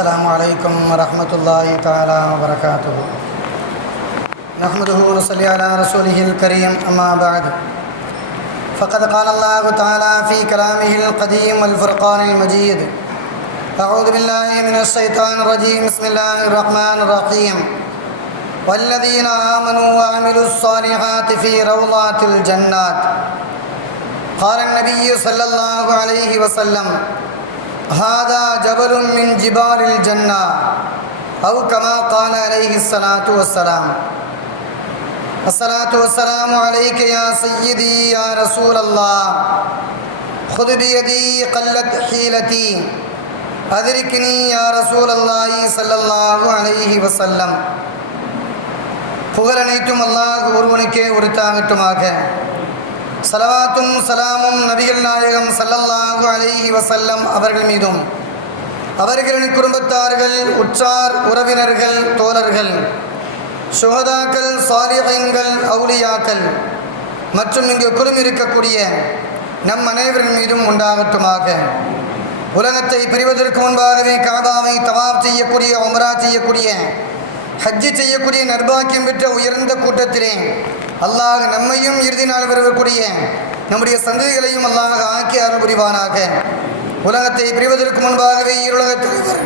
السلام عليكم ورحمة الله تعالى وبركاته. نحمده ونصلي على رسوله الكريم أما بعد. فقد قال الله تعالى في كلامه القديم والفرقان المجيد أعوذ بالله من الشيطان الرجيم بسم الله الرحمن الرحيم. والذين آمنوا وعملوا الصالحات في روضات الجنات. قال النبي صلى الله عليه وسلم هذا جبل من جبال الجنة أو كما قال عليه الصلاة والسلام الصلاة والسلام عليك يا سيدي يا رسول الله خذ بيدي قلت حيلتي أدركني يا رسول الله صلى الله عليه وسلم புகழனைத்தும் அல்லாஹ் ஒருவனுக்கே உரித்தாகட்டுமாக சலவாத்தும் சலாமும் நபிகள் நாயகம் சல்லல்லாஹு அலைஹி வசல்லம் அவர்கள் மீதும். அவர்களின் குடும்பத்தார்கள் உற்றார் உறவினர்கள் தோழர்கள் சுகதாக்கள் சாலிஹங்கள் அவுலியாக்கள் மற்றும் இங்கு குழுமிருக்கக்கூடிய நம் அனைவரின் மீதும் உண்டாகட்டுமாக. உலகத்தை பிரிவதற்கு முன்பாகவே காபாவை தவாப் செய்யக்கூடிய உமரா செய்யக்கூடிய ஹஜ்ஜி செய்யக்கூடிய நர்பாக்கியம் பெற்ற உயர்ந்த கூட்டத்திலே அல்லாஹ் நம்மையும் இறுதி நாள் வரக்கூடிய நம்முடைய சந்ததிகளையும் அல்லாஹ் ஆக்கி அருள் புரிவானாக உலகத்தை பிரிவதற்கு முன்பாகவே ஈருலக தலைவர்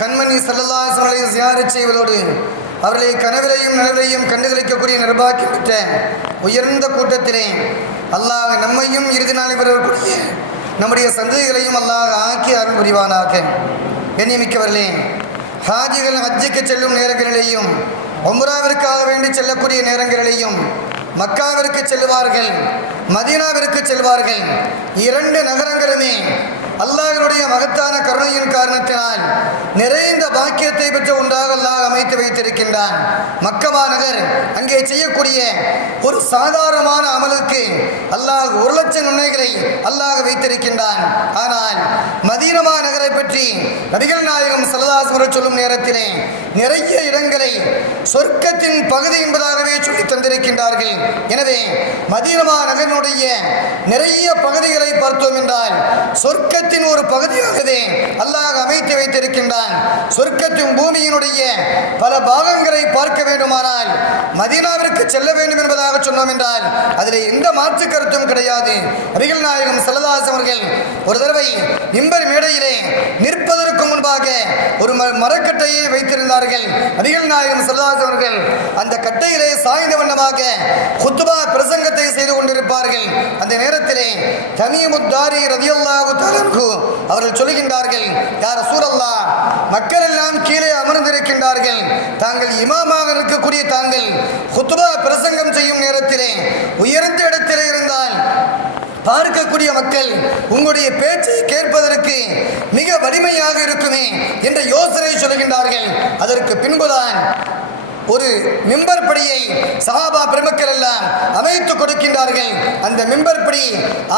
கண்மணி சல்லல்லாசங்களை சியாரி செய்வதோடு அவர்களை கனவிலையும் நனவிலையும் கண்டுகளிக்கக்கூடிய நிர்பாக்கியம் பெற்ற உயர்ந்த கூட்டத்திலே அல்லாஹ் நம்மையும் இறுதி நாள் வரக்கூடிய நம்முடைய சந்ததிகளையும் அல்லாஹ் ஆக்கி அருள் புரிவானாக எண்ணிமிக்கவர்களே ஹாஜிகள் ஹஜ்ஜிக்கு செல்லும் நேரங்களிலேயும் உம்ராவிற்காக வேண்டி செல்லக்கூடிய நேரங்களிலேயும் மக்காவிற்கு செல்வார்கள் மதீனாவிற்கு செல்வார்கள். இரண்டு நகரங்களுமே அல்லாஹினுடைய மகத்தான கருணையின் காரணத்தினால் நிறைந்த பாக்கியத்தை பெற்று உண்டாக அல்லாஹ் அமைத்து வைத்திருக்கின்றான். மக்கமா நகர் அங்கே செய்யக்கூடிய ஒரு சாதாரணமான அமலுக்கு அல்லாஹ் ஒரு லட்சம் நன்மைகளை அல்லாஹ் வைத்திருக்கின்றான். ஆனால் மதீனமா நகரை பற்றி நபிகள் நாயகம் சல்லதாசுமர் சொல்லும் நேரத்திலே நிறைய இடங்களை சொர்க்கத்தின் பகுதி என்பதாகவே சொல்லி தந்திருக்கின்றார்கள். எனவே மதீனமா நகரினுடைய நிறைய பகுதிகளை பார்த்தோம் என்றால் சொர்க்கத்தின் ஒரு பகுதியாகவே அல்லாஹ் அமைத்து வைத்திருக்கின்றான். சொர்க்கத்தின் பூமியினுடைய பல பாகங்களை பார்க்க வேண்டுமானால் மதீனாவிற்கு செல்ல வேண்டும் என்பதாக சொன்னோம் என்றால் அதில் எந்த மாற்று கருத்தும் கிடையாது. அபிகள் நாயகம் செல்லதாஸ் அவர்கள் ஒரு தடவை நிம்பர் மேடையிலே நிற்பதற்கு முன்பாக ஒரு ம- மரக்கட்டையை வைத்திருந்தார்கள். அபிகள் நாயகம் செல்லதாஸ் அவர்கள் அந்த கட்டையிலே சாய்ந்த வண்ணமாக குத்துபா பிரசங்கத்தை செய்து கொண்டிருப்பார்கள். அந்த நேரத்திலே தனியமுத்தாரி ரதியல்லாஹு அன்ஹு அவர்கள் சொல்லுகின்றார்கள் யார் சூழல்லா மக்கள் எல்லாம் கீழே அமர்ந்திருக்கின்றார்கள். தாங்கள் இமாமாக இருக்கக்கூடிய தாங்கள் குத்துபா பிரசங்கம் செய்யும் நேரத்திலே உயர்ந்த இடத்திலே இருந்தால் பார்க்கக்கூடிய மக்கள் உங்களுடைய பேச்சை கேட்பதற்கு மிக வலிமையாக இருக்குமே என்ற யோசனை சொல்கின்றார்கள். அதற்கு பின்புதான் ஒரு மிம்பர் படியை சஹாபா பெருமக்கள் எல்லாம் அமைத்து கொடுக்கின்றார்கள். அந்த மிம்பர் படி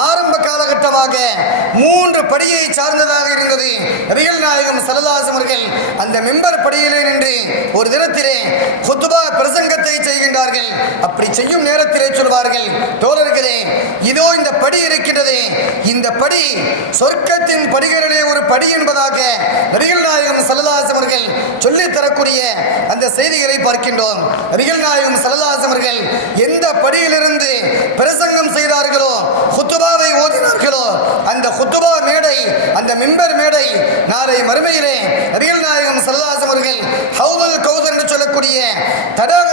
ஆரம்ப காலகட்டமாக மூன்று படியை சார்ந்ததாக இருந்தது. நபிகள் நாயகம் சரதாசம் அவர்கள் அந்த மிம்பர் படியிலே நின்று ஒரு தினத்திலே குத்துபா பிரசங்கத்தை செய்கின்றார்கள். அப்படி செய்யும் நேரத்திலே சொல்வார்கள் தோழர்களே இதோ இந்த படி இருக்கின்றது. இந்த படி சொர்க்கத்தின் படிகளிலே ஒரு படி என்பதாக நபிகள் நாயகம் சரதாசம் அவர்கள் சொல்லித் தரக்கூடிய அந்த செய்திகளை பார்க்கின்றோம். நபிகள் நாயகம் அவர்கள் எந்த படியிலிருந்து பிரசங்கம் செய்தார்களோ குத்துபாவை ஓதினார்களோ அந்த குத்துபா மேடை அந்த மிம்பர் மேடை நாளை மறுமையிலே நபிகள் நாயகம் சல்லதாஸ் அவர்கள் ஹவுதல் கௌதர் என்று சொல்லக்கூடிய தடாக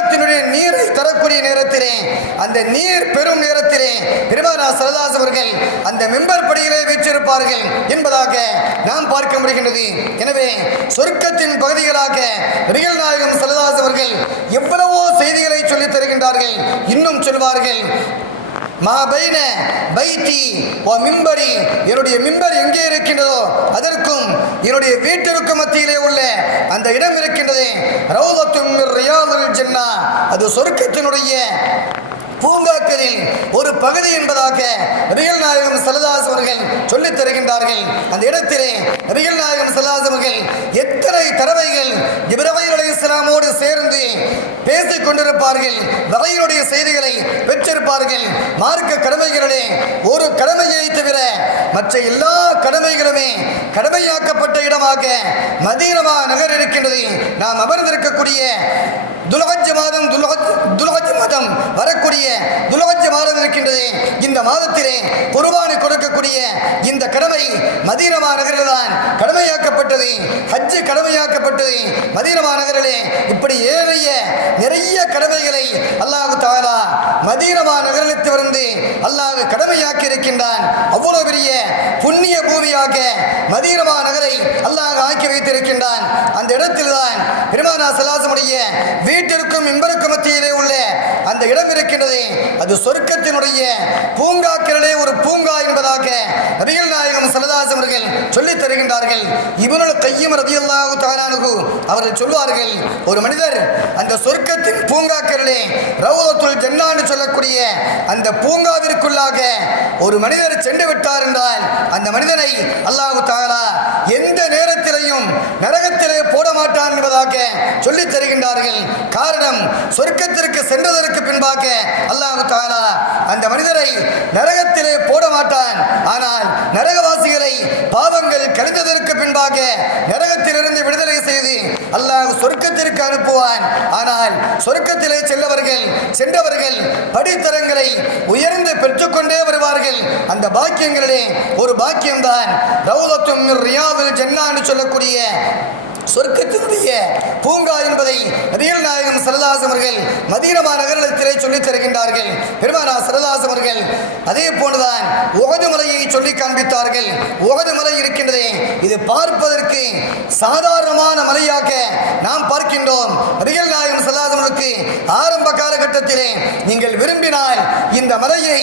நேரத்திலே அந்த நீர் பெறும் நேரத்திலே பெருமானா சரதாஸ் அவர்கள் அந்த மெம்பர் படியிலே வீற்றிருப்பார்கள் என்பதாக நாம் பார்க்க முடிகின்றது. எனவே சொர்க்கத்தின் பகுதிகளாக ரியல் நாயகம் சரதாஸ் அவர்கள் எவ்வளவோ செய்திகளை சொல்லித் தருகின்றார்கள். இன்னும் சொல்வார்கள் மா பைன பைத்தி ஓ மிம்பரி என்னுடைய மிம்பர் எங்கே இருக்கின்றதோ அதற்கும் என்னுடைய வீட்டிற்கு மத்தியிலே உள்ள அந்த இடம் இருக்கின்றதே ரௌதத்தும் ரியாதுல் ஜன்னா. அது சொர்க்கத்தினுடைய பூங்காக்களில் ஒரு பகுதி என்பதாக ரியல் நாயகம் சல்லதாஸ் அவர்கள் சொல்லித் தருகின்றார்கள். அந்த இடத்திலே ரியல் நாயகம் சலதாஸ் அவர்கள் எத்தனை தடவைகள் இப்ராஹிம் அலை இஸ்லாமோடு சேர்ந்து பேசிக் கொண்டிருப்பார்கள் வகையினுடைய செய்திகளை பெற்றிருப்பார்கள். மார்க்க கடமைகளிலே ஒரு கடமையை தவிர மற்ற எல்லா கடமைகளுமே கடமையாக்கப்பட்ட இடமாக மதீனமா நகர் இருக்கின்றது. நாம் அமர்ந்திருக்கக்கூடிய துலகஜ மாதம் துலகஜ் துலகஜ மாதம் வரக்கூடிய துலகஜ மாதம் இருக்கின்றது. இந்த மாதத்திலே குர்பானி கொடுக்கக்கூடிய இந்த கடமை மதீனமா நகரில் தான் கடமையாக்கப்பட்டது. ஹஜ்ஜு கடமையாக்கப்பட்டது. மதீனமா நகரிலே இப்படி ஏழைய நிறைய கடமைகளை அல்லாஹு தாலா மதீனமா நகரத்து வந்து அல்லாஹ் கடமையாக்கி இருக்கின்றான். அவ்வளவு பெரிய புண்ணிய பூமியாக மதீனமா நகரை அல்லாஹ் ஆக்கி வைத்திருக்கின்றான். அந்த இடத்தில்தான் பெருமானா சலாசமுடைய வீட்டிற்கும் இன்பருக்கும் மத்தியிலே உள்ள அந்த இடம் இருக்கின்றது அது சொர்க்கத்தினுடைய பூங்காக்களிலே ஒரு பூங்கா என்பதாக நபிகள் நாயகம் சலதாசம் அவர்கள் சொல்லித் தருகின்றார்கள். இவனோட கையும் ரதியல்லாஹு தாரானுகு அவர்கள் சொல்வார்கள் ஒரு மனிதர் அந்த சொர்க்கத்தின் பூங்காக்களிலே ரவுலத்துல் ஜன்னான்னு சொல்லக்கூடிய அந்த பூங்காவிற்குள்ளாக ஒரு மனிதர் சென்று விட்டார் என்றால் அந்த மனிதனை அல்லாஹு தாரா எந்த நேரத்திலையும் நரகத்திலே போட மாட்டான் என்பதாக சொல்லித் தருகின்றார்கள். காரணம் சொர்க்கத்திற்கு சென்றதற்கு பின்பாக அல்லாஹு தாரா அந்த மனிதரை நரகத்திலே போட மாட்டான். ஆனால் நரகவாசிகளை பாவங்கள் கழிந்ததற்கு பின்பாக நரகத்திலிருந்து விடுதலை செய்து அல்லாஹ் சொர்க்கத்திற்கு அனுப்புவான். ஆனால் சொர்க்கத்திலே செல்லவர்கள் சென்றவர்கள் படித்தரங்களை உயர்ந்து பெற்றுக்கொண்டே வருவார்கள். அந்த பாக்கியங்களிலே ஒரு பாக்கியம்தான் ரவுலத்தும் ரியாவில் ஜன்னான்னு சொல்லக்கூடிய சொர்க்கத்தினுடைய பூங்கா என்பதை நபிகள் நாயகம் சரதாஸ் அவர்கள் மதீனமா நகரத்திலே சொல்லித் தருகின்றார்கள். பெருமானா சரதாஸ் அவர்கள் அதே போன்றுதான் உகது மலையை சொல்லி காண்பித்தார்கள். உகது மலை இருக்கின்றதே இது பார்ப்பதற்கு சாதாரணமான மலையாக நாம் பார்க்கின்றோம். நபிகள் நாயகம் சரதாஸ் அவர்களுக்கு ஆரம்ப காலகட்டத்திலே நீங்கள் விரும்பினால் இந்த மலையை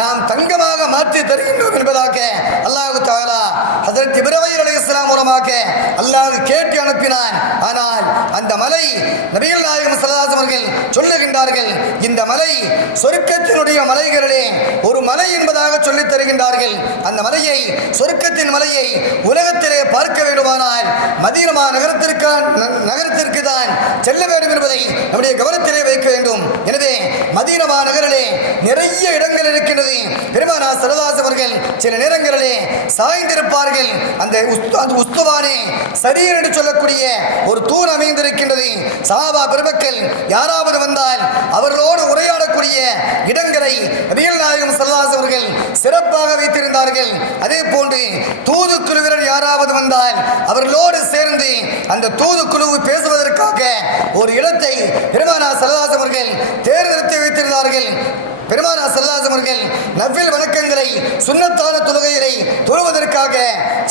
நாம் தங்கமாக மாற்றி தருகின்றோம் என்பதாக அல்லாஹு தாலா அதற்கு இப்ராஹிம் அலைஹிஸ்ஸலாம் மூலமாக அல்லாஹ் கேட்டு அனுப்பினான் ஆனால் அந்த மலை நபிகள் நாயகம் சல்லாஸ் அவர்கள் சொல்லுகின்றார்கள் இந்த மலை சொர்க்கத்தினுடைய மலைகளிலே ஒரு மலை என்பதாக சொல்லித் தருகின்றார்கள். அந்த மலையை சொர்க்கத்தின் மலையை உலகத்திலே பார்க்க வேண்டுமானால் மதீனமா நகரத்திற்கு நகரத்திற்கு தான் செல்ல வேண்டும் என்பதை நம்முடைய கவனத்திலே வைக்க வேண்டும். எனவே மதீனமா நகரிலே நிறைய இடங்கள் இருக்கின்றது. பெருமானா சரதாஸ் அவர்கள் சில நேரங்களிலே சாய்ந்திருப்பார்கள். அந்த அந்த உஸ்துவானே சரியன் என்று சொல்லக்கூடிய ஒரு தூண் அமைந்திருக்கின்றது. சாபா பெருமக்கள் யாராவது வந்தால் அவர்களோடு உரையாடக்கூடிய இடங்களை நபிகள் நாயகம் சல்லாஸ் அவர்கள் சிறப்பாக வைத்திருந்தார்கள். அதே போன்று தூதுக்குழுவினர் யாராவது வந்தால் அவர்களோடு சேர்ந்து அந்த தூதுக்குழு பேசுவதற்காக ஒரு இடத்தை பெருமானா சல்லாஸ் அவர்கள் தேர்ந்தெடுத்து வைத்திருந்தார்கள். பெருமானா சல்லாஸ் அவர்கள் நவ்வில் வணக்கங்களை சுண்ணத்தான தொழுகைகளை தொழுவதற்காக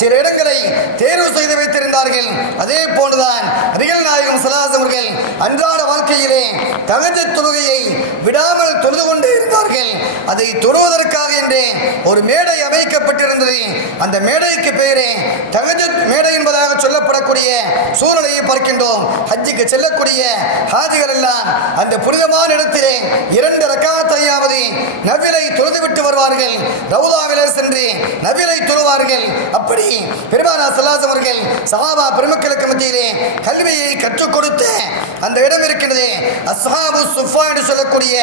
சில இடங்களை தேர்வு செய்து வைத்திருந்தார்கள். அதே போன்றுதான் நபிகள் நாயகம் சல்லாஸ் அவர்கள் அன்றாட வாழ்க்கையிலே தகஜ தொழுகையை விடாமல் தொழுது கொண்டே இருந்தார்கள். அதை தொழுவதற்காக என்றே ஒரு மேடை அமைக்கப்பட்டிருந்தது. அந்த மேடைக்கு பெயரே தகஜ மேடை என்பதாக சொல்லப்படக்கூடிய சூழ்நிலையை பார்க்கின்றோம். ஹஜ்ஜுக்கு செல்லக்கூடிய ஹாஜிகள் எல்லாம் அந்த புனிதமான இடத்திலே இரண்டு ரக்காத்தையாவது நவிலை தொழுதுவிட்டு வருவார்கள். ரவுதாவிலே சென்று நவிலை தொழுவார்கள். அப்படி பெருமானா சல்லாஸ் அவர்கள் சஹாபா பெருமக்களுக்கு மத்தியிலே கல்வியை கற்றுக் கொடுத்த அந்த இடம் இருக்கின்றது. நண்பர்களே அஸ்ஹாபு சுஃபா என்று சொல்லக்கூடிய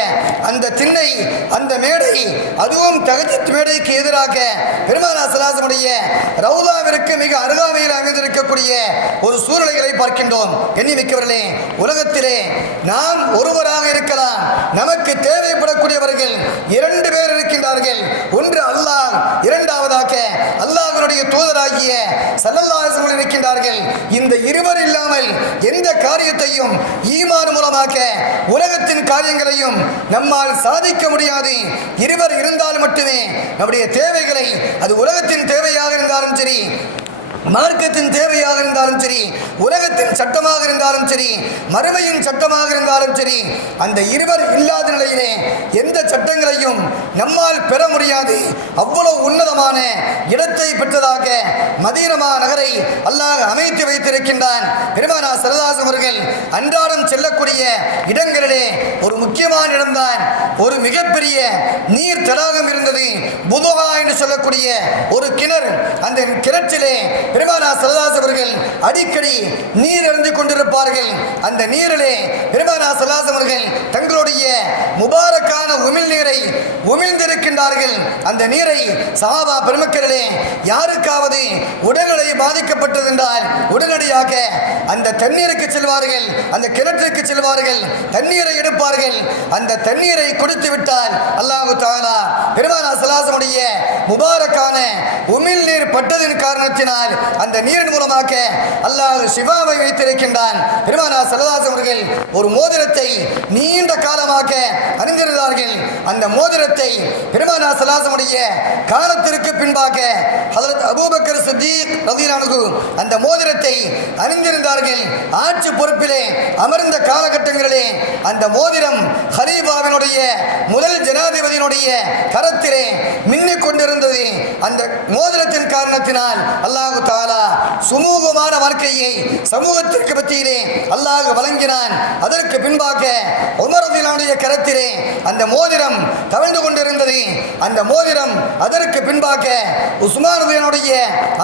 அந்த திண்ணை அந்த மேடை அதுவும் தகஜத் மேடைக்கு எதிராக பெருமாள் அசலாசனுடைய ரவுதாவிற்கு மிக அருகாமையில் அமைந்திருக்கக்கூடிய ஒரு சூழ்நிலைகளை பார்க்கின்றோம். எண்ணி மிக்கவர்களே உலகத்திலே நாம் ஒருவராக இருக்கலாம். நமக்கு தேவைப்படக்கூடியவர்கள் இரண்டு பேர் இருக்கின்றார்கள். ஒன்று அல்லாஹ் இரண்டாவதாக அல்லாஹனுடைய தூதராகிய சல்லல்லாஹு இருக்கின்றார்கள். இந்த இருவர் இல்லாமல் எந்த காரியத்தையும் ஈமான் மூலமாக உலகத்தின் காரியங்களையும் நம்மால் சாதிக்க முடியாது. இருவர் இருந்தால் மட்டுமே நம்முடைய தேவைகளை அது உலகத்தின் தேவையாக இருந்தாலும் சரி மார்க்கத்தின் தேவையாக இருந்தாலும் சரி உலகத்தின் சட்டமாக இருந்தாலும் சரி மறுமையின் சட்டமாக இருந்தாலும் சரி அந்த இருவர் இல்லாத நிலையிலே எந்த சட்டங்களையும் நம்மால் பெற முடியாது. அவ்வளவு உன்னதமான இடத்தை பெற்றதாக மதீனமா நகரை அல்லாஹ் அமைத்து வைத்திருக்கின்றான். பெருமானா சரதாஸ் அவர்கள் அன்றாடம் செல்லக்கூடிய இடங்களிலே ஒரு முக்கியமான இடம்தான். ஒரு மிகப்பெரிய நீர் தடாகம் இருந்தது புதுகா என்று சொல்லக்கூடிய ஒரு கிணறு. அந்த கிணற்றிலே பெருமானா சரதாஸ் அவர்கள் அடிக்கடி நீர் அறிந்து கொண்டிருப்பார்கள். அந்த நீரிலே பெருமானா சலாசம் அவர்கள் தங்களுடைய முபாரக்கான உமிழ் நீரை உமிழ்ந்திருக்கின்றார்கள். அந்த நீரை சஹாபா பெருமக்களிலே யாருக்காவது உடல்நிலை பாதிக்கப்பட்டது என்றால் உடனடியாக அந்த தண்ணீருக்கு செல்வார்கள் அந்த கிணற்றுக்கு செல்வார்கள் தண்ணீரை எடுப்பார்கள். அந்த தண்ணீரை கொடுத்து விட்டால் அல்லாஹு தாலா பெருமானா சலாசனுடைய முபாரக்கான உமிழ் நீர் பட்டதின் காரணத்தினால் அந்த நீரின் மூலமாக அல்லாஹ் சிவாவை வைத்திருக்கின்றான். பெருமானா சலதாசம் அவர்கள் ஒரு மோதிரத்தை நீண்ட காலமாக அணிந்திருந்தார்கள். அந்த மோதிரத்தை பெருமானா சலாசமுடைய காலத்திற்கு பின்பாக ஹசரத் அபூபக்கர் சித்திக் ரதியானு அந்த மோதிரத்தை அணிந்திருந்தார்கள். ஆட்சி பொறுப்பிலே அமர்ந்த காலகட்டங்களிலே அந்த மோதிரம் ஹலீஃபாவினுடைய முதல் ஜனாதிபதியினுடைய கரத்திலே மின்னிக் கொண்டிருந்தது. அந்த மோதிரத்தின் காரணத்தினால் அல்லாஹு தாலா சுமூகமான வாழ்க்கையை சமூகத்திற்கு மத்தியிலே அல்லாஹ் வழங்கினான். அதற்கு பின்பாக உமரதினுடைய கரத்திலே அந்த மோதிரம் மோதிரம் தவிழ்ந்து கொண்டிருந்தது. அந்த மோதிரம் அதற்கு பின்பாக உஸ்மானுடைய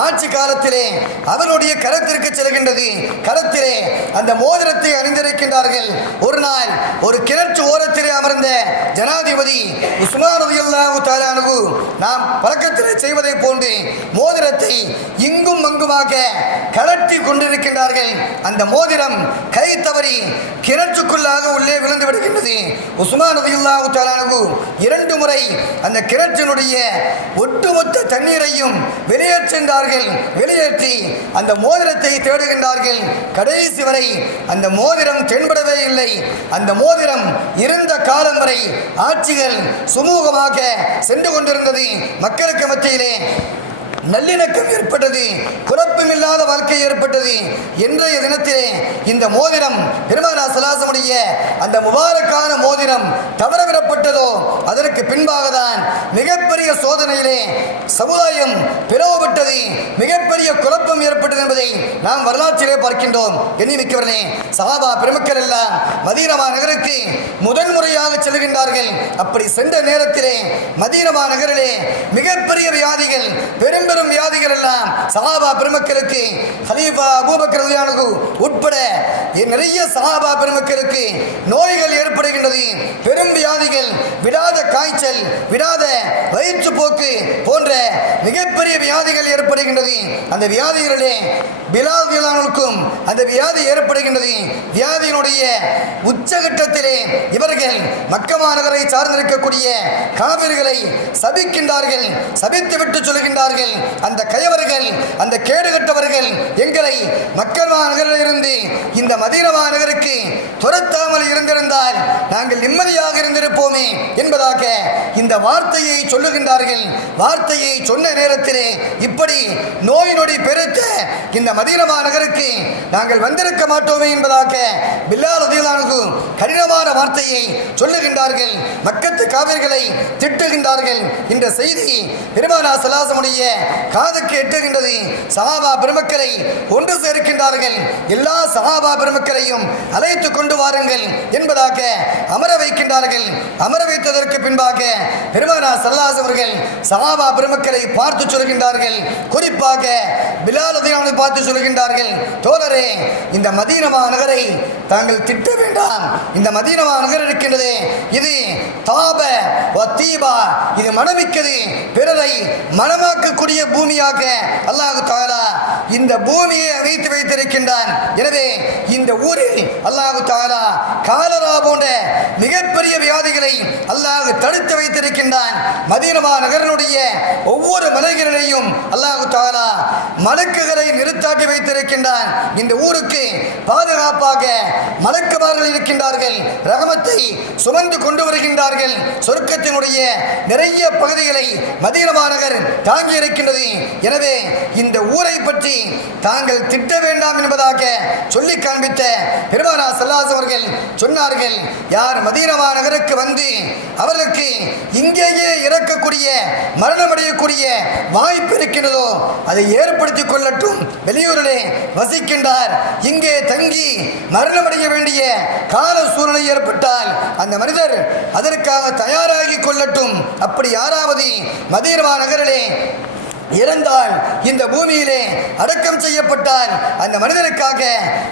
ஆட்சி காலத்திலே அவனுடைய கரத்திற்கு செல்கின்றது. கரத்திலே அந்த மோதிரத்தை அணிந்திருக்கின்றார்கள். ஒரு நாள் ஒரு கிணற்று ஓரத்திலே அமர்ந்த ஜனாதிபதி உஸ்மானுல்லாஹு தாலானு நாம் பழக்கத்திலே செய்வதை போன்று மோதிரத்தை இங்கும் அங்குமாக கலட்டி கொண்டிருக்கின்றார்கள். அந்த மோதிரம் கை தவறி கிணற்றுக்குள்ளாக உள்ளே விழுந்து விடுகின்றது. உஸ்மான் ரதியுல்லாஹு தாலானு இரண்டு முறை அந்த கிணற்றினுடைய ஒட்டுமொத்த தண்ணீரையும் வெளியேற்றுகின்றார்கள் வெளியேற்றி அந்த மோதிரத்தை தேடுகின்றார்கள். கடைசி வரை அந்த மோதிரம் தென்படவே இல்லை. அந்த மோதிரம் இருந்த காலம் வரை ஆட்சிகள் சுமூகமாக சென்று கொண்டிருந்தது. மக்களுக்கு மத்தியிலே நல்லிணக்கம் ஏற்பட்டது. குழப்பமில்லாத வாழ்க்கை ஏற்பட்டது. இன்றைய தினத்திலே இந்த மோதிரம் பெருமானா சலாசமுடைய அந்த முபாரக்கான மோதிரம் தவறவிடப்பட்டதோ அதற்கு பின்பாக தான் மிகப்பெரிய சோதனையிலே சமுதாயம் பிளவுபட்டது. மிகப்பெரிய குழப்பம் ஏற்பட்டது என்பதை நாம் வரலாற்றிலே பார்க்கின்றோம். எண்ணி மிக்கவர்களே சஹாபா பெருமக்கள் எல்லாம் மதீனமா நகருக்கு முதன் முறையாக செல்கின்றார்கள். அப்படி சென்ற நேரத்திலே மதீனமா நகரிலே மிகப்பெரிய வியாதிகள் பெரும் வியாதிகள் எல்லாம் சஹாபா பெருமக்களுக்கு ஹலீஃபா அபூபக்கர் உட்பட நிறைய சகாபா பெருமக்களுக்கு நோய்கள் ஏற்படுகின்றது. பெரும் வியாதிகள் விடாத காய்ச்சல் விடாத வயிற்றுப்போக்கு போன்ற மிகப்பெரிய வியாதிகள் ஏற்படுகின்றது. அந்த வியாதிகளிலே பிலால் அந்த வியாதி ஏற்படுகின்றது. வியாதியினுடைய உச்சகட்டத்திலே இவர்கள் மக்கமா நகரை சார்ந்திருக்கக்கூடிய காவிர்களை சபிக்கின்றார்கள் சபித்துவிட்டு சொல்கின்றார்கள். அந்த கயவர்கள் அந்த கேடுகட்டவர்கள் எங்களை மக்கள் நகரிலிருந்து இந்த மதீனமா நகருக்கு துரத்தாமல் இருந்திருந்தால் நாங்கள் நிம்மதியாக இருந்திருப்போமே என்பதாக இந்த வார்த்தையை சொல்லுகின்றார்கள். வார்த்தையை சொன்ன நேரத்திலே இப்படி நோய் நொடி பெருத்த இந்த மதீனமா நகருக்கு நாங்கள் வந்திருக்க மாட்டோமே என்பதாக பில்லால் அதிகளானது கடினமான வார்த்தையை சொல்லுகின்றார்கள். மக்கத்து காவிர்களை திட்டுகின்றார்கள். இந்த செய்தி பெருமானா சலாசமுடைய காதுக்கு எட்டுகின்றது. சஹாபா பெருமக்களை ஒன்று சேர்க்கின்றார்கள். எல்லா சஹாபா மக்களையும் அழைத்து கொண்டு வாருங்கள் என்பதாக அமர வைக்கின்றார்கள். அமர வைத்ததற்கு பின்பாக பெருமானா சல்லாஸ் அவர்கள் சஹாபா பெருமக்களை பார்த்து சொல்கின்றார்கள். குறிப்பாக பிலால் உதயானை பார்த்து சொல்கின்றார்கள். தோழரே இந்த மதீனமா நகரை தாங்கள் திட்ட வேண்டாம். இந்த மதீனமா நகர் இருக்கின்றது. இது தாப தீபா. இது மனமிக்கது. பிறரை மனமாக்கக்கூடிய பூமியாக அல்லாஹு தாரா இந்த பூமியை வைத்து வைத்திருக்கின்றான். எனவே இந்த ஊரில் அல்லாஹு தாலா காலரா போன்ற மிகப்பெரிய வியாதிகளை அல்லாஹு தடுத்து வைத்திருக்கின்றான். மதீனமா நகரனுடைய ஒவ்வொரு மலைகளையும் அல்லாஹு தாலா மலக்குகளை நிறுத்தாக்கி வைத்திருக்கின்றான். இந்த ஊருக்கு பாதுகாப்பாக மலக்குமார்கள் இருக்கின்றார்கள். ரகமத்தை சுமந்து கொண்டு வருகின்றார்கள். சொர்க்கத்தினுடைய நிறைய பகுதிகளை மதீன மாநகர் தாங்கி இருக்கின்றது. எனவே இந்த ஊரை பற்றி தாங்கள் திட்ட வேண்டாம் என்பதாக சொல்லி காண்பித்த பெருமானா சல்லாஸ் அவர்கள் சொன்னார்கள் யார் மதீனவா நகருக்கு வந்து அவர்களுக்கு இங்கேயே இறக்கக்கூடிய மரணமடையக்கூடிய வாய்ப்பு இருக்கின்றதோ அதை ஏற்படுத்தி கொள்ளட்டும். வெளியூரிலே வசிக்கின்றார். இங்கே தங்கி மரணமடைய வேண்டிய கால சூழ்நிலை ஏற்பட்டால் அந்த மனிதர் அதற்காக தயாராகி கொள்ளட்டும். அப்படி யாராவது மதீனவா நகரிலே இறந்தான். இந்த பூமியிலே அடக்கம் செய்யப்பட்டால் அந்த மனிதனுக்காக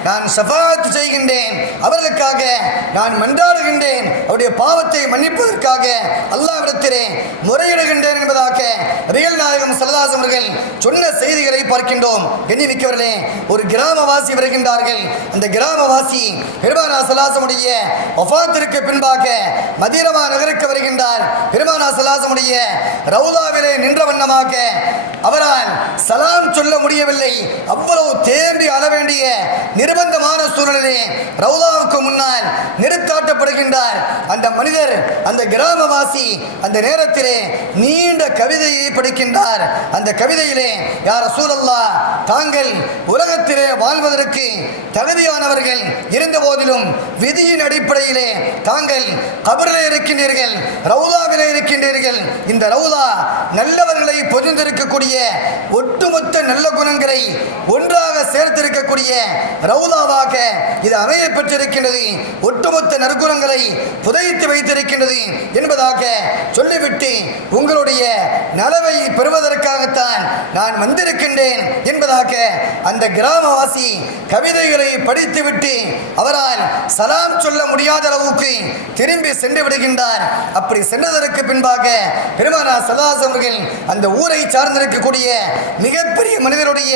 நான் ஷஃபாத் செய்கின்றேன். அவர்களுக்காக நான் மன்றாடுகின்றேன். அவருடைய பாவத்தை மன்னிப்பதற்காக அல்லாவிடத்திலே முறையிடுகின்றேன் என்பதாக ரியல் நாயகம் சரதாஸ் அவர்கள் சொன்ன செய்திகளை பார்க்கின்றோம். எண்ணி மிக்கவர்களே ஒரு கிராமவாசி வருகின்றார்கள். அந்த கிராமவாசி பெருமானா சலாசமுடைய ஒஃபாத்திற்கு பின்பாக மதீரமா நகருக்கு வருகின்றார். பெருமானா சலாசமுடைய ரவுதாவிலே நின்ற வண்ணமாக அவரால் சலாம் சொல்ல முடியவில்லை. அவ்வளவு தேம்பி அழ வேண்டிய நிர்பந்தமான சூழலிலே ரவுதாவுக்கு முன்னால் நிறுத்தாட்டப்படுகின்றார் அந்த மனிதர் அந்த கிராமவாசி அந்த நேரத்திலே நீண்ட கவிதையை படிக்கின்றார். அந்த கவிதையிலே யார் சூழல்லா தாங்கள் உலகத்திலே வாழ்வதற்கு தகுதியானவர்கள் இருந்த போதிலும் விதியின் அடிப்படையிலே தாங்கள் கபரில் இருக்கின்றீர்கள் ரவுதாவிலே இருக்கின்றீர்கள். இந்த ரவுதா நல்லவர்களை பொதிந்திருக்கக்கூடிய ஒட்டுமொத்த நல்ல குணங்களை ஒன்றாக சேர்த்திருக்கக்கூடிய ரவுதாவாக இது அமைய பெற்றிருக்கின்றது. ஒட்டுமொத்த நற்குணங்களை புதைத்து வைத்திருக்கின்றது என்பதாக சொல்லிவிட்டு உங்களுடைய நலவை பெறுவதற்காகத்தான் நான் வந்திருக்கின்றேன் என்பதாக அந்த கிராமவாசி கவிதைகளை படித்துவிட்டு அவரால் சலாம் சொல்ல முடியாத அளவுக்கு திரும்பி சென்று விடுகின்றார். அப்படி சென்றதற்கு பின்பாக பெருமானா சதாஸ் அவர்கள் அந்த ஊரை சார்ந்திருக்கக்கூடிய மிகப்பெரிய மனிதருடைய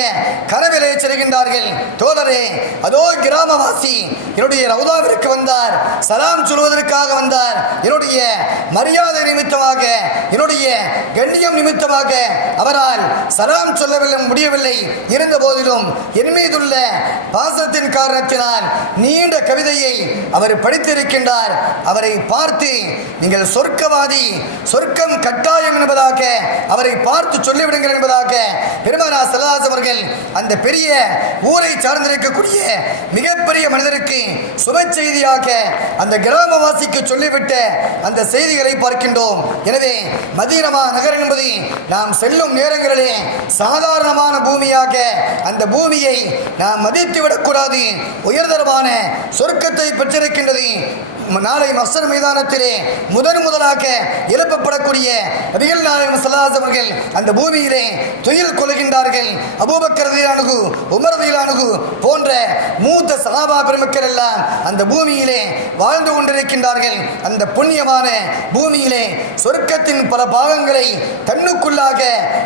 கனவிலே செல்கின்றார்கள். தோழரே அதோ கிராமவாசி வாசி என்னுடைய ரவுதாவிற்கு வந்தார் சலாம் சொல்வதற்காக வந்தார் என்னுடைய மரியாதை நிமித்தமாக என்னுடைய கண்ணியம் நிமித்தமாக அவரால் சலாம் சொல்லவில்லை முடியவில்லை. இருந்த போதிலும் என் மீதுள்ள பாசத்தின் காரணத்தினால் நீண்ட கவிதையை அவர் படித்திருக்கின்றார். அவரை பார்த்து நீங்கள் சொர்க்கவாதி சொர்க்கம் கட்டாயம் என்பதாக அவரை பார்த்து சொல்லிவிடுங்கள் என்பதாக பெருமானா செல்லாஸ் அவர்கள் அந்த பெரிய ஊரை சார்ந்திருக்கக்கூடிய மிகப்பெரிய மனிதருக்கு சுப செய்தியாக அந்த கிராமவாசிக்கு சொல்லிவிட்ட அந்த செய்திகளை பார்க்கின்றோம். எனவே மதீனமா நகர் என்பது நாம் செல்லும் நேரங்களிலே சாதாரணமான பூமியாக அந்த பூமியை நாம் மதித்து விடக்கூடாது உயர்தரமான சொர்க்கத்தை பெற்றிருக்கின்றது. நாளை மஸ்தர் மைதானத்திலே முதன் முதலாக எழுப்பப்படக்கூடிய அபிகள் நாயகம் சல்லாஸ் அவர்கள் அந்த பூமியிலே துயில் கொள்கின்றார்கள். அபூபக்கரதியிலானகு உமரதியிலானகு போன்ற மூத்த சகாபா பெருமக்கள் எல்லாம் அந்த பூமியிலே வாழ்ந்து கொண்டிருக்கின்றார்கள். அந்த புண்ணியமான பூமியிலே சொர்க்கத்தின் பல பாகங்களை தன்னுக்குள்ளாக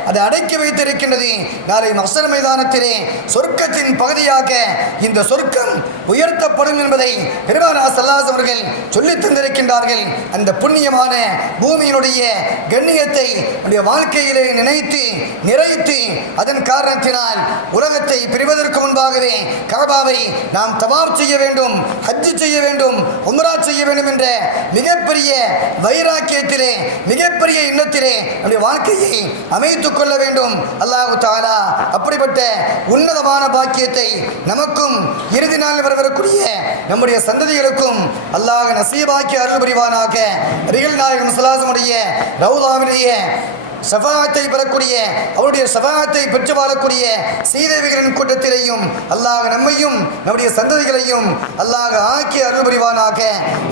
அதை அடக்கி வைத்திருக்கின்றது. நாளை மஸ்தர் மைதானத்திலே சொர்க்கத்தின் பகுதியாக இந்த சொர்க்கம் உயர்த்தப்படும் என்பதை பெருமானா சல்லாஸ் அவர்கள் சொல்லி தந்திருக்கின்றார்கள். அந்த புண்ணியமான பூமியினுடைய கண்ணியத்தை நம்முடைய வாழ்க்கையிலே நினைத்து நிறைத்து அதன் காரணத்தினால் உலகத்தை பிரிவதற்கு முன்பாகவே கபாவை நாம் தவாப் செய்ய வேண்டும் ஹஜ்ஜு செய்ய வேண்டும் உம்ரா செய்ய வேண்டும் என்ற மிகப்பெரிய வைராக்கியத்திலே மிகப்பெரிய எண்ணத்திலே நம்முடைய வாழ்க்கையை அமைத்துக் கொள்ள வேண்டும். அல்லாஹு தாலா அப்படிப்பட்ட உன்னதமான பாக்கியத்தை நமக்கும் இறுதி நாள் வரவரக்கூடிய நம்முடைய சந்ததிகளுக்கும் அல்லாஹ் நசீபாக்கி அருள் புரிவானாக ரியல் நாயகம் சலாசமுடைய ரவுதாவினுடைய ஷஃபாத்தை பெறக்கூடிய அவருடைய ஷஃபாத்தை பெற்று வாழக்கூடிய சீதேவிகளின் கூட்டத்திலையும் அல்லாஹ் நம்மையும் நம்முடைய சந்ததிகளையும் அல்லாஹ் ஆக்கி அருள் புரிவானாக.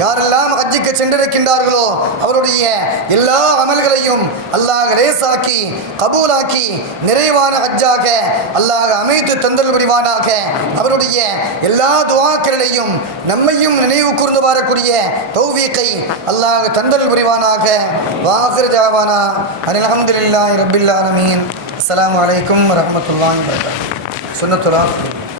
யாரெல்லாம் ஹஜ்ஜுக்கு சென்றிருக்கின்றார்களோ அவருடைய எல்லா அமல்களையும் அல்லாஹ் லேசாக்கி கபூலாக்கி நிறைவான ஹஜ்ஜாக அல்லாஹ் அமைத்து தந்தல் புரிவானாக. அவருடைய எல்லா துவாக்களையும் நம்மையும் நினைவு கூர்ந்து வரக்கூடிய தௌவீக்கை அல்லாஹ் தந்தல் புரிவானாக. வாஹிர் ஜாவானா அனில் அலமதுல்லாஹ் ரப்பில் ஆலமீன். அஸ்ஸலாமு அலைக்கும் வரஹ்மத்துல்லாஹி வபரகாத்துஹு.